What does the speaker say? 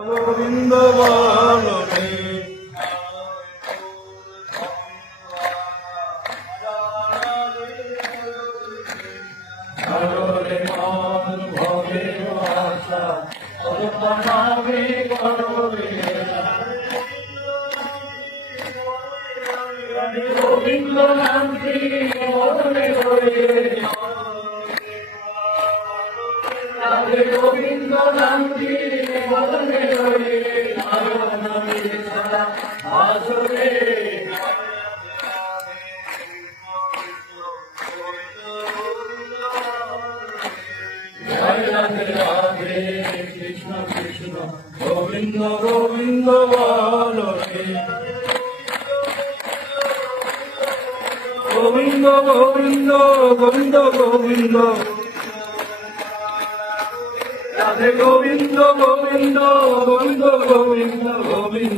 গোবিন্দ বলো রে হরে মন ভবে আশা অর্পণাবে করবে গোবিন্দ নামটি মনে করে গোবিন্দ নামটি মনে করে আসরে রাধে রাধে কৃষ্ণ কৃষ্ণ গোবিন্দ গোবিন্দ বলো রে গোবিন্দ গোবিন্দ গোবিন্দ গোবিন্দ রাধে গোবিন্দ গোবিন্দ গোবিন্দ গোবিন্দ গোবিন্দ